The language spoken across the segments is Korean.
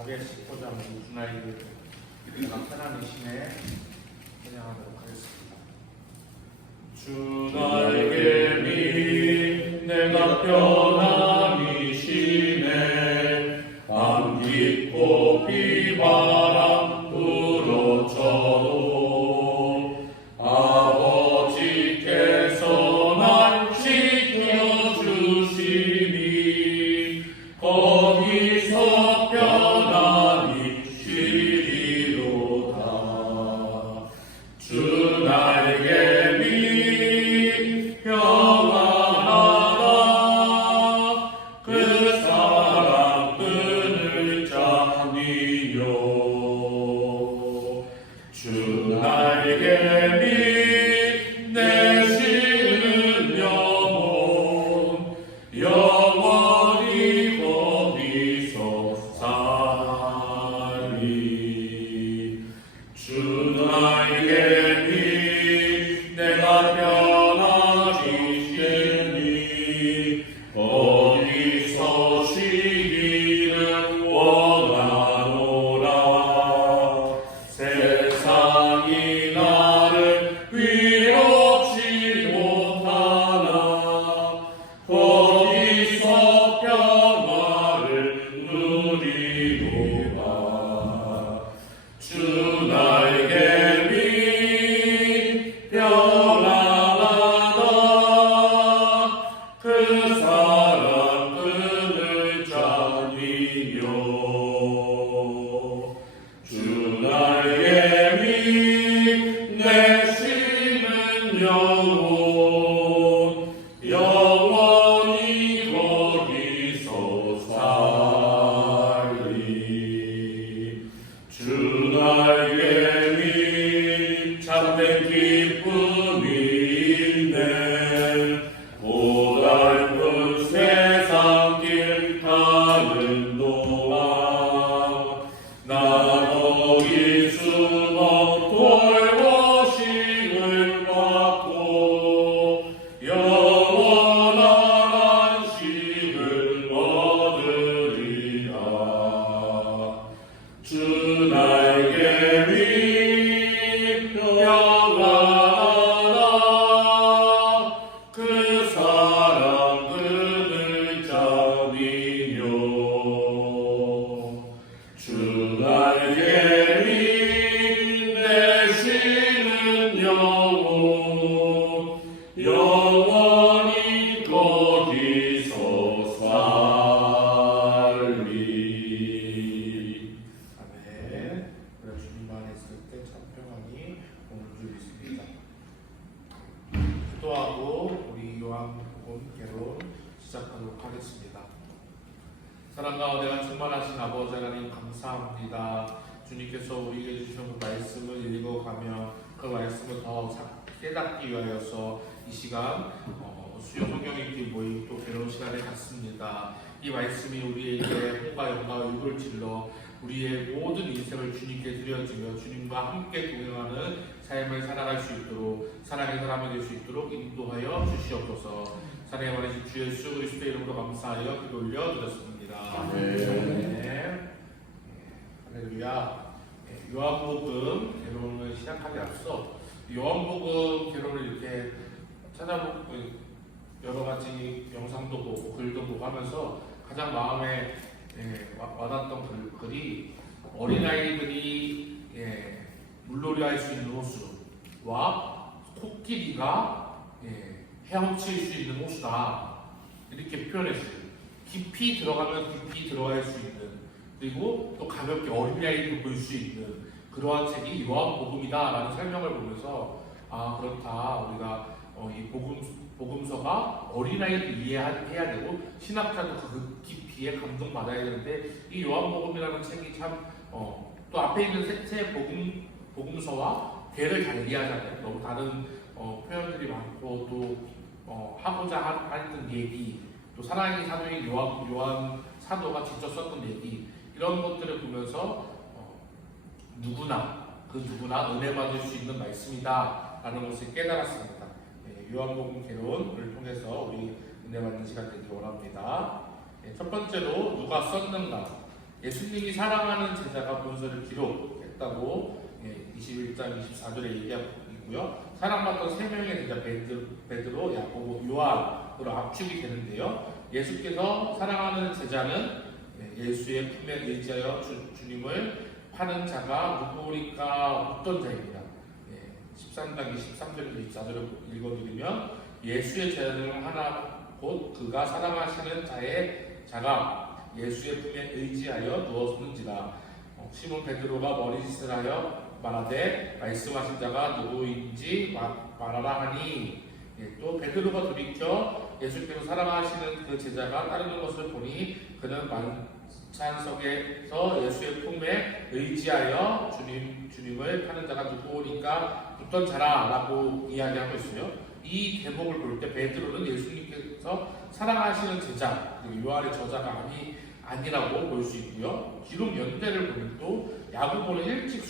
410호장 주나이를 나타나는 신에 찬양하도록 하겠습니다. 주 나에게 미 내가 편함이시네. 밤 깊고 비바람 불어쳐도 아버지께서 날 지켜주시니 거기서 편안히 쉬리로다. 주 나에게 미 평안하다. 그 사랑 끈을 잡니요. 주 나에게 미 내 쉬는 영혼 영원히 거기서 살리. 주 나에게 미 내가 편하지 쉬니 거기서 쉬기를 원하노라. 세상이 나를 위롭지 못하나 거기서 평화를 누리노라. 주 나에게 미 편안하다. 그 사랑 끈을 잡니요. 주 나에게 미 내 쉬는 영혼 영원히 거기서 살리. 주 나에게 미 참된 기쁨이 있네. 고달픈 세상 길 가는 동안 나 거기 숨어 돌보심을 받고 영원한 안식을 얻으리라. 주 나에게 미 평안하다. 그 사랑 끈을 잡니요. 주 나에게 미 내 쉬는 영혼 영원히 거기서 살리. 아멘. 우리가 주님 안에 있을 때 참 평안히 오늘 주 있습니다. 기도하고 우리 요한복음 개론 시작하도록 하겠습니다. 사랑과 은혜가 충만하신 아버지 하나님 감사합니다. 주님께서 우리에게 주신 그 말씀을 읽어가며 그 말씀을 더 깨닫기 위하여서 이 시간 수요 성경 읽기 모임 또 괴로운 시간을 갖습니다. 이 말씀이 우리에게 홍과 영과 의를 질러 우리의 모든 인생을 주님께 드려지며 주님과 함께 동행하는 삶을 살아갈 수 있도록 사랑의 사람이 될 수 있도록 인도하여 주시옵소서. 사랑의 말이신 주 예수 그리스도의 이름으로 감사하여 기도 올려드렸습니다. 아멘. 할렐루야. 요한복음 개론을 시작하기 앞서 요한복음 개론을 이렇게 찾아보고 여러 가지 영상도 보고 글도 보고 하면서 가장 마음에 와닿던 글이 어린아이들이 물놀이 할 수 있는 호수와 코끼리가 헤엄칠 수 있는 호수다 이렇게 표현했어요. 깊이 들어가면 깊이 들어갈 수 있는, 그리고 또 가볍게 어린아이도 볼 수 있는 그러한 책이 요한복음이다 라는 설명을 보면서 아 그렇다, 우리가 이 복음서가 어린아이도 이해해야 되고 신학자도 그 깊이에 감동받아야 되는데 이 요한복음이라는 책이 참 또 앞에 있는 세 복음서와 대를 잘 이해하잖아요. 너무 다른 표현들이 많고 또 하고자 하는 얘기, 또 사랑의 사도인 요한 사도가 직접 썼던 얘기, 이런 것들을 보면서 누구나 은혜 받을 수 있는 말씀이다 라는 것을 깨달았습니다. 요한복음 개론을 통해서 우리 은혜 받는 시간 되기를 원합니다. 첫 번째로 누가 썼는가. 예수님이 사랑하는 제자가 본서를 기록했다고 21장 24절에 얘기하고 있고요. 사랑받던 세 명의 제자 베드로, 야고보, 요한으로 압축이 되는데요. 예수께서 사랑하는 제자는 예수의 품에 의지하여 주님을 파는 자가 누구리까 묻던 자입니다. 13장 23절에서 24절을 읽어드리면 예수의 제자들 하나 곧 그가 사랑하시는 자가 예수의 품에 의지하여 누웠는지라. 시몬 베드로가 머리짓을 하여 말하되 말씀하신 자가 누구인지 말하라 하니, 또 베드로가 돌이켜 예수께서 사랑하시는 그 제자가 따르는 것을 보니 그는 만찬석에서 예수의 품에 의지하여 주님을 파는 자가 누구니까 묻던 자라 라고 이야기하고 있어요. 이 대목을 볼 때 베드로는 예수님께서 사랑하시는 제자, 요한의 저자가 아니라고 볼 수 있고요. 기록 연대를 보면 또 야고보는 일찍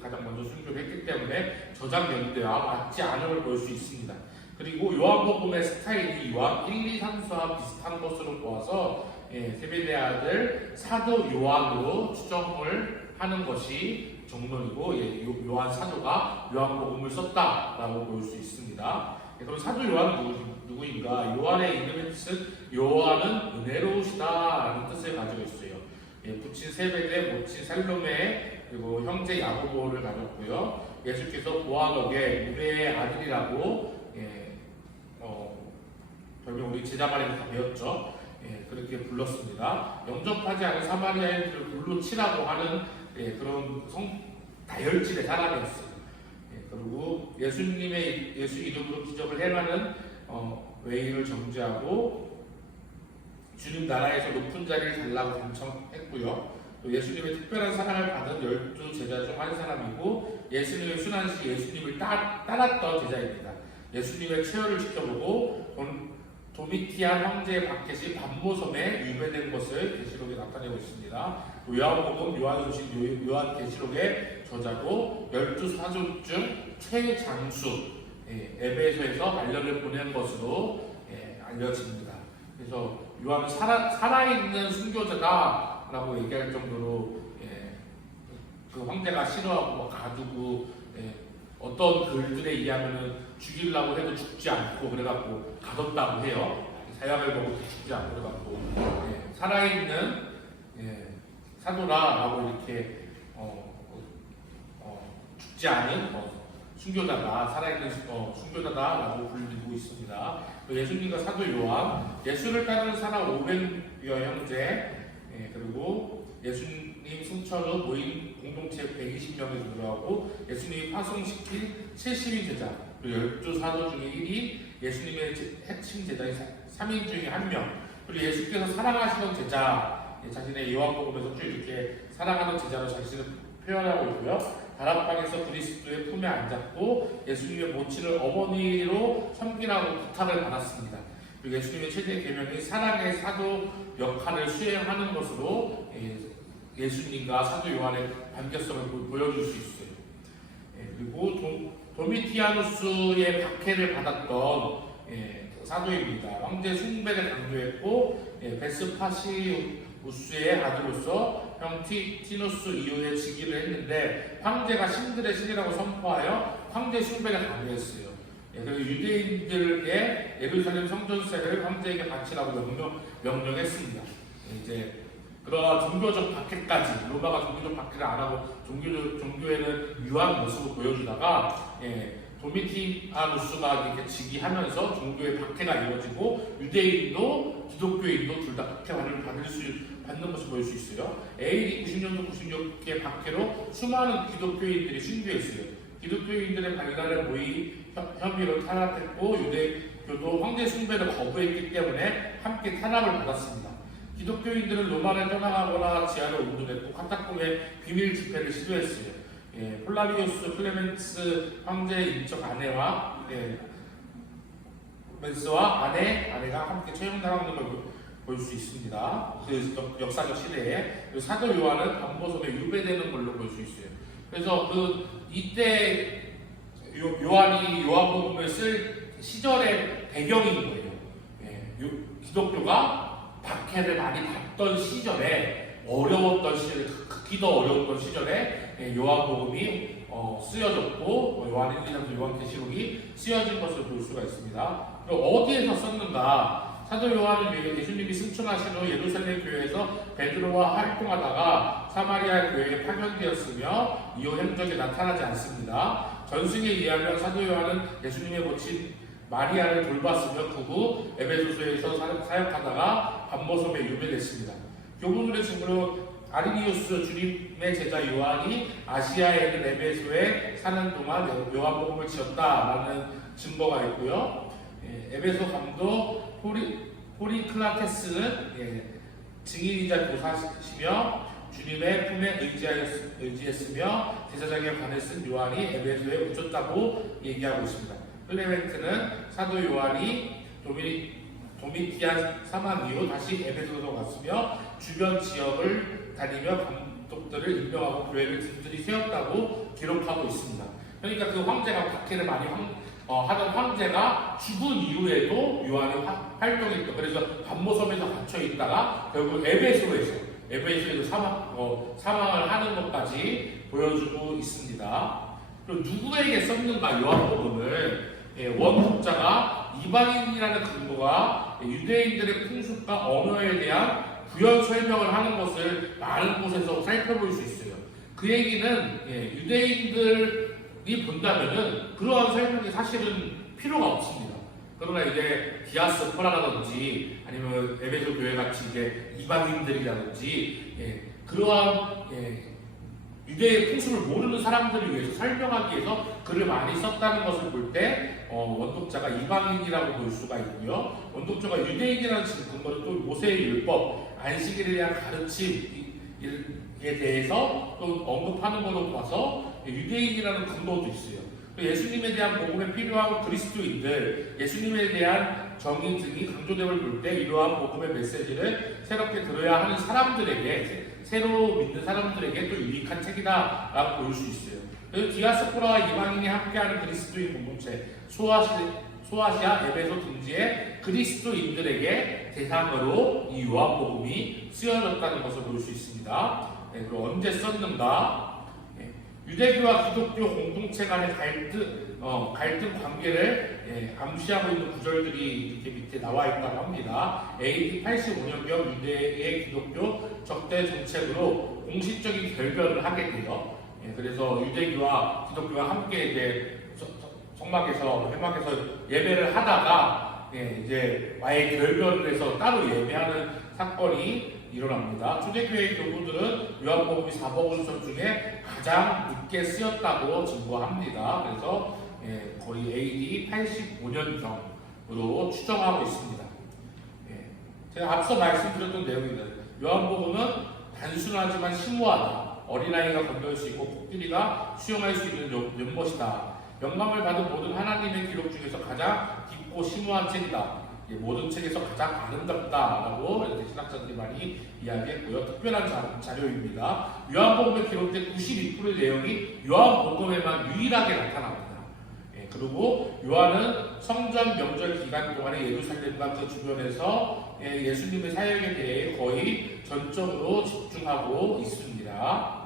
가장 먼저 순교를 했기 때문에 저작 연대와 맞지 않음을 볼 수 있습니다. 그리고 요한복음의 스타일이 요한 1, 2, 3서와 비슷한 것으로 보아서 세베대의 아들 사도 요한으로 추정을 하는 것이 정론이고, 요한 사도가 요한복음을 썼다라고 볼 수 있습니다. 그럼 사도 요한은 누구인가? 요한의 이름의 뜻은 요한은 은혜로우시다라는 뜻을 가지고 있어요. 부친 세베대, 모친 살로메, 그리고 형제 야고보를 가졌고요. 예수께서 보아덕의 유대의 아들이라고 별명 우리 제자말에서 다 배웠죠. 그렇게 불렀습니다. 영접하지 않은 사마리아인들을 불로 치라고 하는 그런 다혈질의 사람이었어요. 그리고 예수 이름으로 기적을 행하는 외인을 정죄하고 주님 나라에서 높은 자리를 달라고 간청했고요. 또 예수님의 특별한 사랑을 받은 12 제자 중 한 사람이고, 예수님의 순환시 예수님을 따랐던 제자입니다. 예수님의 체혈을 지켜보고 도미티안 형제의 바켓이 반모섬에 유배된 것을 계시록에 나타내고 있습니다. 요한복음, 요한소식, 요한계시록의 저자고 12사도 중 최장수 에베소에서 말년을 보낸 것으로 알려집니다. 그래서 요한은 살아있는 순교자다라고 얘기할 정도로 그 황제가 싫어하고 가두고 어떤 글들에 의하면은 죽이려고 해도 죽지 않고 그래갖고 가뒀다고 해요. 사약을 먹어도 죽지 않고 그래갖고 살아있는 사도라라고 이렇게 죽지 않은 순교자다, 살아있는 순교자다라고 불리고 있습니다. 예수님과 사도 요한, 예수를 따르는 사람 500여 형제, 그리고 예수님 승천 후 모인 공동체 120명이 들어가고, 예수님이 파송시킨 70인 제자, 그리고 12사도 중에 1위, 예수님의 핵심 제자인 3인 중에 1명, 그리고 예수께서 사랑하시던 제자, 자신의 요한복음에서 쭉 이렇게 사랑하는 제자로 자신을 표현하고 있고요. 다락방에서 그리스도의 품에 앉았고 예수님의 모친을 어머니로 섬기라고 부탁을 받았습니다. 그리고 예수님의 최대 계명이 사랑의 사도 역할을 수행하는 것으로 예수님과 사도 요한의 관계성을 보여줄 수 있어요. 그리고 도미티아누스의 박해를 받았던 사도입니다. 황제 숭배를 강조했고 베스파시우스의 아들로서 형 티노스 이후에 즉위를 했는데, 황제가 신들의 신이라고 선포하여 황제 숭배를 강요했어요. 그리고 유대인들에게 예루살렘 성전세를 황제에게 바치라고 명령했습니다. 이제 그러나 종교적 박해까지, 로마가 종교적 박해를 안 하고 종교에는 유한 모습을 보여주다가 도미티아누스가 이렇게 즉위하면서 종교의 박해가 이루어지고 유대인도 기독교인도 둘 다 박해를 받는 것을 보일 수 있어요. AD 90년도 96개 박해로 수많은 기독교인들이 순교했어요. 기독교인들의 발간을 혐의로 탄압했고, 유대교도 황제 숭배를 거부했기 때문에 함께 탄압을 받았습니다. 기독교인들은 로마를 떠나가거나 지하를 운동했고 카타콤의 비밀 집회를 시도했어요. 폴라비우스 클레멘스 황제의 인적 아내와 멘스와 아내가 함께 처형당하는 걸 볼 수 있습니다. 그 역사적 시대에. 사도 요한은 반모섬에 유배되는 걸로 볼 수 있어요. 그래서 이때 요한이 요한복음을 쓸 시절의 배경인 거예요. 기독교가 박해를 많이 받던 시절에 어려웠던 시절에, 극히 더 어려웠던 시절에 요한복음이 쓰여졌고 요한 1, 2, 3, 요한계시록이 쓰여진 것을 볼 수가 있습니다. 그럼 어디에서 썼는가? 사도 요한은 예수님이 승천하신 후 예루살렘 교회에서 베드로와 활동하다가 사마리아 교회에 파견되었으며 이후 행적에 나타나지 않습니다. 전승에 의하면 사도 요한은 예수님의 모친 마리아를 돌봤으며 그 후 에베소서에서 사역하다가 반모섬에 유배됐습니다. 교부들의 증거로 아리니우스 주님의 제자 요한이 아시아에 있는 에베소에 사는 동안 요한복음을 지었다라는 증거가 있고요. 에베소 감독 포리클라테스는 증인이자 교사시며 주님의 품에 의지했으며 제사장에 관해 쓴 요한이 에베소에 묻혔다고 얘기하고 있습니다. 클레멘트는 사도 요한이 도미티안 사망 이후 다시 에베소로 갔으며 주변 지역을 다니며 감독들을 임명하고 교회를 든든히 세웠다고 기록하고 있습니다. 그러니까 그 황제가 박해를 많이 하던 황제가 죽은 이후에도 요한이 활동했던, 그래서 반모섬에서 갇혀 있다가 결국 에베소에서 사망을 하는 것까지 보여주고 있습니다. 그럼 누구에게 썼는가 요한복음을? 원독자가 이방인이라는 근거가 유대인들의 풍습과 언어에 대한 부연 설명을 하는 것을 많은 곳에서 살펴볼 수 있어요. 그 얘기는 유대인들이 본다면은 그러한 설명이 사실은 필요가 없습니다. 그러나 이제 디아스포라라든지 아니면 에베소 교회 같이 이제 이방인들이라든지 그러한 유대의 풍습을 모르는 사람들을 위해서 설명하기 위해서 글을 많이 썼다는 것을 볼 때 원독자가 이방인이라고 볼 수가 있고요. 원독자가 유대인이라는 근거는 또 모세의 율법, 안식일에 대한 가르침에 대해서 또 언급하는 걸로 봐서 유대인이라는 근거도 있어요. 예수님에 대한 복음에 필요한 그리스도인들, 예수님에 대한 정의 등이 강조됨을 볼 때 이러한 복음의 메시지를 새롭게 들어야 하는 사람들에게, 새로 믿는 사람들에게 또 유익한 책이다라고 볼 수 있어요. 그래서 디아스포라와 이방인이 함께하는 그리스도인 공동체, 소아시아 에베소 등지의 그리스도인들에게 대상으로 이 요한복음이 쓰여졌다는 것을 볼 수 있습니다. 그리고 언제 썼는가? 유대교와 기독교 공동체 간의 갈등 관계를 암시하고 있는 구절들이 이렇게 밑에 나와 있다고 합니다. AD 85년경 유대의 기독교 적대 정책으로 공식적인 결별을 하게 돼요. 그래서 유대교와 기독교가 함께 이제 회막에서 예배를 하다가 이제 아예 결별을 해서 따로 예배하는 사건이 일어납니다. 초대교회 교부들은 요한복음이 사복음서 중에 가장 늦게 쓰였다고 증거합니다. 그래서 거의 AD 85년경으로 추정하고 있습니다. 제가 앞서 말씀드렸던 내용입니다. 요한복음은 단순하지만 심오하다. 어린아이가 건널 수 있고 코끼리가 수영할 수 있는 연못이다. 영감을 받은 모든 하나님의 기록 중에서 가장 깊고 심오한 책이다. 모든 책에서 가장 아름답다라고 이렇게 신학자들이 많이 이야기했고요. 특별한 자료입니다. 요한복음에 기록된 92%의 내용이 요한복음에만 유일하게 나타납니다. 그리고 요한은 성전 명절 기간 동안에 예루살렘과 그 주변에서 예수님의 사역에 대해 거의 전적으로 집중하고 있습니다.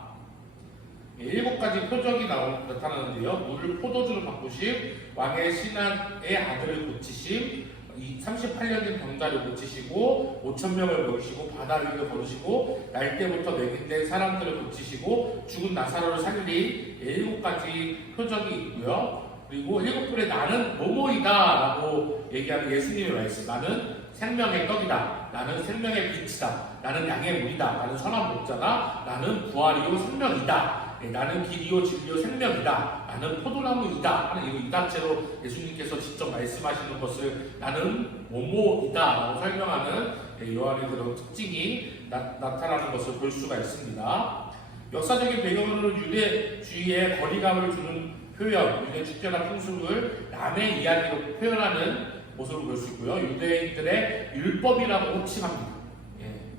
7가지 표적이 나타나는데요. 물을 포도주로 바꾸심, 왕의 신하의 아들을 고치심, 38년인 병자를 고치시고 5,000명을 먹이시고 바다 위를 걸으시고 날 때부터 맹인된 사람들을 고치시고 죽은 나사로를 살린 7가지 표적이 있고요. 그리고 7분의 나는 뭐뭐이다 라고 얘기하는 예수님의 말씀, 나는 생명의 떡이다, 나는 생명의 빛이다, 나는 양의 물이다, 나는 선한 목자다, 나는 부활이요 생명이다, 나는 길이요 진리요 생명이다, 나는 포도나무이다 하는 이 단체로 예수님께서 직접 말씀하시는 것을 나는 뭐뭐이다 라고 설명하는 요한의 그런 특징이 나타나는 것을 볼 수가 있습니다. 역사적인 배경으로는 유대주의에 거리감을 주는 표현, 유대 축제나 풍습을 남의 이야기로 표현하는 모습을 볼 수 있고요. 유대인들의 율법이라고 호칭합니다.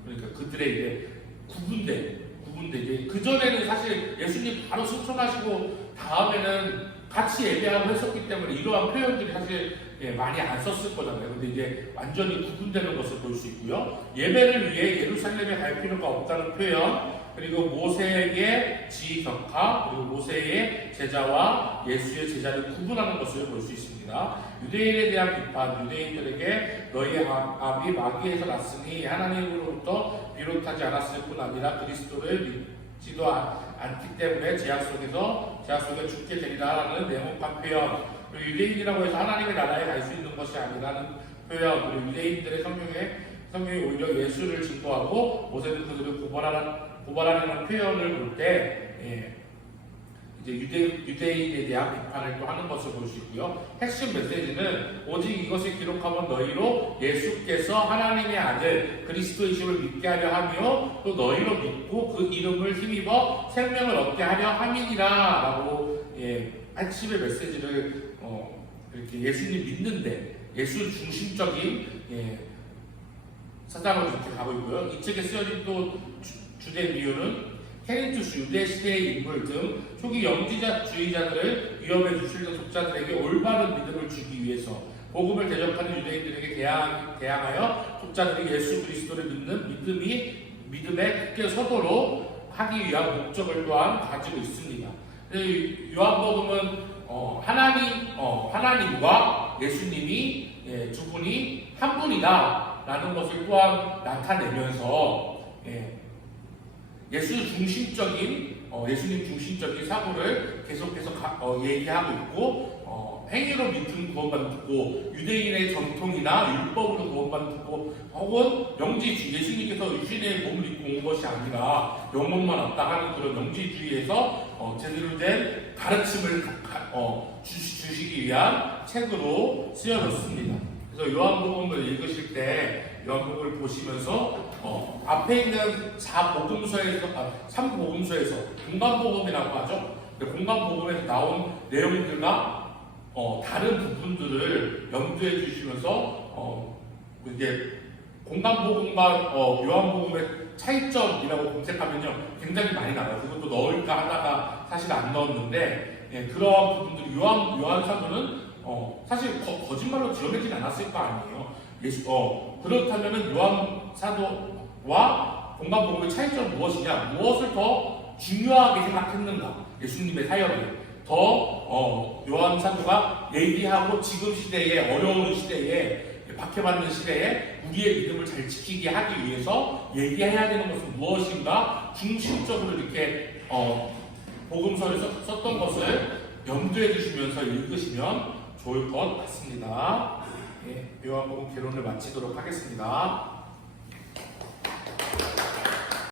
그러니까 그들의 이제 구분된 그 전에는 사실 예수님 바로 승천하시고 다음에는 같이 예배하고 했었기 때문에 이러한 표현들이 사실 많이 안 썼을 거잖아요. 근데 이제 완전히 구분되는 것을 볼 수 있고요. 예배를 위해 예루살렘에 갈 필요가 없다는 표현, 그리고 모세의 지격화, 그리고 모세의 제자와 예수의 제자를 구분하는 것을 볼 수 있습니다. 유대인에 대한 비판, 유대인들에게 너희 아비 마귀에서 났으니 하나님으로부터 비롯하지 않았을 뿐 아니라 그리스도를 믿지도 않기 때문에 제약 속에 죽게 되리라라는 냉혹한 표현, 그리고 유대인이라고 해서 하나님의 나라에 갈 수 있는 것이 아니라는 표현, 그리고 유대인들의 성경이 오히려 예수를 증거하고 모세는 그들을 고발하는 표현을 볼 때 이제 유대인에 대한 비판을 또 하는 것을 볼 수 있고요. 핵심 메시지는 오직 이것을 기록하면 너희로 예수께서 하나님의 아들 그리스도이심을 믿게 하려 하며 또 너희로 믿고 그 이름을 힘입어 생명을 얻게 하려 함이니라라고 핵심의 메시지를 이렇게 예수님 믿는데 예수 중심적인 사상으로 이렇게 가고 있고요. 이 책에 쓰여진 또 주된 이유는 헤리투스 유대 시대의 인물 등 초기 영지주의자들을 위협해 주실 독자들에게 올바른 믿음을 주기 위해서 복음을 대적하는 유대인들에게 대항하여 독자들이 예수 그리스도를 믿는 믿음에 굳게 서도록 하기 위한 목적을 또한 가지고 있습니다. 요한복음은 하나님과 예수님이 두 분이 한 분이다라는 것을 또한 나타내면서 예수님 중심적인 사고를 계속해서 얘기하고 있고 행위로 믿음 구원받고 유대인의 전통이나 율법으로 받고 혹은 영지주의, 예수님께서 유신의 몸을 입고 온 것이 아니라 영혼만 왔다 하는 그런 영지주의에서 제대로 된 가르침을 주시기 위한 책으로 쓰여졌습니다. 그래서 요한복음을 읽으실 때 요한복음을 보시면서 앞에 있는 3복음서에서 공간복음이라고 하죠. 공간복음에서 나온 내용들과 다른 부분들을 염두해 주시면서 이제 공간복음과 요한복음의 차이점이라고 검색하면요 굉장히 많이 나와요. 그것도 넣을까 하다가 사실 안 넣었는데 그런 부분들이 요한 사도는 사실 거짓말로 지어내진 않았을 거 아니에요. 그렇다면은 요한 사도와 공간복음의 차이점은 무엇이냐? 무엇을 더 중요하게 생각했는가? 예수님의 사역을 더 요한 사도가 얘기하고 지금 시대에 어려운 시대에 박해받는 시대에 우리의 믿음을 잘 지키게 하기 위해서 얘기해야 되는 것은 무엇인가 중심적으로 이렇게 복음서를 썼던 것을 염두해 주시면서 읽으시면 좋을 것 같습니다. 요한복음 개론을 마치도록 하겠습니다.